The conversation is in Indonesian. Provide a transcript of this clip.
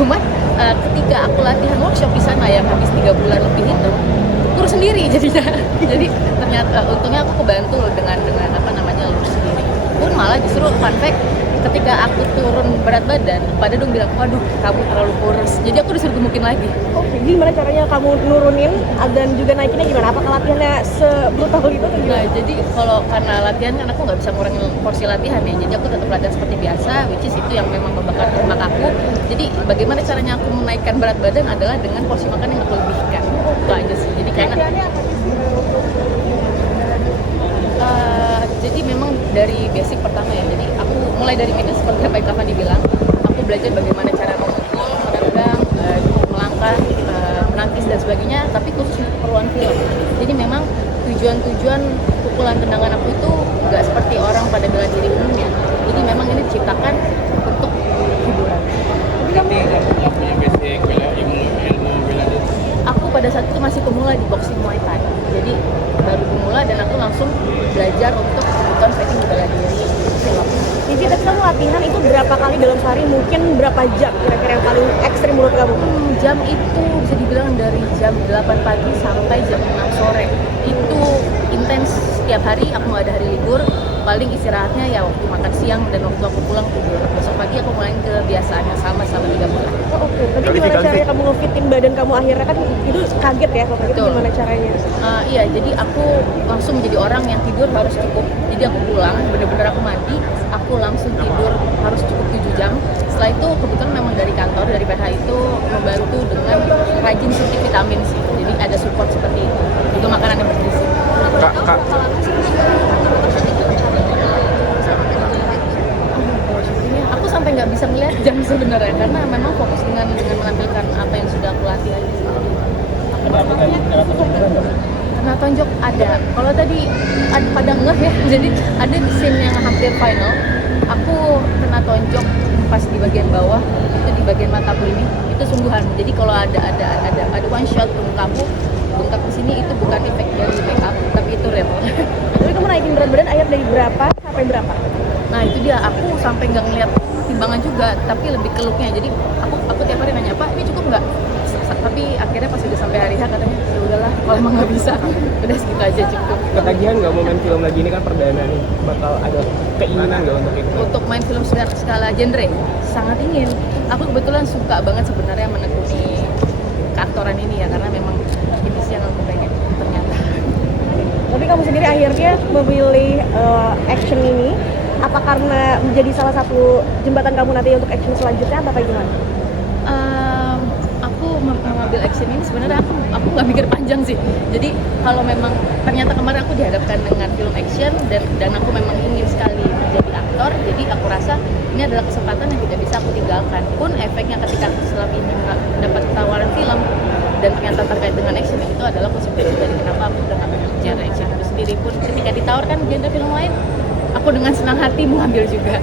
Cuman ketika aku latihan workshop di sana yang habis 3 bulan lebih itu kurus sendiri jadinya. Jadi ternyata untungnya aku kebantu loh dengan apa namanya lurus sendiri. Pun malah justru fun fact, ketika aku turun berat badan, pada dong bilang, waduh kamu terlalu kurus. Jadi aku disuruh gemukin lagi. Oke, gimana caranya kamu nurunin dan juga naikinnya gimana? Apakah latihannya sebrutal itu atau Nah, gimana? jadi kalau karena latihan kan aku nggak bisa ngurangin porsi latihan ya, jadi aku tetap latihan seperti biasa, which is itu yang memang membakar lemak aku. Jadi bagaimana caranya aku menaikkan berat badan adalah dengan porsi makan yang aku lebihkan. Itu aja sih. Jadi karena jadi memang dari basic pertama ya. Jadi aku mulai dari minus seperti apa yang Kavan dibilang. Aku belajar bagaimana cara memukul, meregang, melangkah, menangkis dan sebagainya. Tapi khusus untuk keperluan film. Jadi memang tujuan pukulan tendangan aku itu nggak seperti orang pada bela diri umumnya. Jadi memang ini diciptakan untuk hiburan. Tapi nggak punya basic ilmu bela diri. Aku pada saat itu masih pemula di boxing Muay Thai. Jadi baru pemula dan aku langsung belajar untuk kebutuhan fighting di bela diri film. Jadi tapi kamu latihan itu berapa kali dalam sehari? Mungkin berapa jam kira-kira yang paling ekstrim menurut kamu? Jam itu bisa dibilang dari jam 8 pagi sampai jam 6 sore. Itu intens setiap hari, aku nggak ada hari libur. Paling istirahatnya ya waktu makan siang dan waktu aku pulang tidur. Besok pagi aku mulai kebiasaannya sama selama 3 bulan. Oh, oke. Tapi gimana caranya kamu ngefitin badan kamu akhirnya kan itu kaget ya kalau itu gimana caranya? Iya, jadi aku langsung menjadi orang yang tidur harus cukup. Jadi aku pulang, bener-bener aku mandi, aku langsung tidur harus cukup 7 jam. Setelah itu kebetulan memang dari kantor, dari PH itu membantu dengan rajin suntik vitamin sih. Jadi ada support seperti itu. Juga makanan yang bergizi. Kak, Aku sampai nggak bisa melihat jam sebenarnya karena memang fokus dengan menampilkan apa yang sudah aku latih aja. Kena tonjok ada. Kalau tadi ada pada ngeh ya, jadi ada di scene yang hampir final, aku kena tonjok pas di bagian bawah, itu di bagian mataku ini, itu sungguhan. Jadi kalau ada one shot ke mukaku, bengkak di sini itu bukan efek dari make up, tapi itu real. Tapi kamu naikin berat badan akhir dari berapa sampai berapa? Nah itu dia, aku sampai nggak ngeliat timbangan juga, tapi lebih ke looknya. Jadi aku tiap hari nanya, Pak ini cukup nggak? Tapi akhirnya pas udah sampai hari H katanya ya udahlah, kalau emang nggak bisa udah segitu aja cukup. Ketagihan nggak mau main film lagi, ini kan perdana nih, bakal ada keinginan nggak untuk itu? Untuk main film skala genre sangat ingin. Aku kebetulan suka banget sebenarnya menekuni kantoran ini ya, karena memang ini sih yang aku pengen ternyata. Tapi kamu sendiri akhirnya memilih action ini apa karena menjadi salah satu jembatan kamu nanti untuk action selanjutnya atau kayak gimana? Aku mengambil action ini sebenarnya aku nggak mikir panjang sih. Jadi kalau memang ternyata kemarin aku dihadapkan dengan film action dan aku memang ingin sekali menjadi aktor, jadi aku rasa ini adalah kesempatan yang tidak bisa aku tinggalkan. Pun efeknya ketika aku selama ini dapat tawaran film dan ternyata terkait dengan action, itu adalah konsekuensi dari kenapa aku udah nggak genre action itu sendiri. Pun ketika ditawarkan genre film lain, aku dengan senang hati mengambil juga.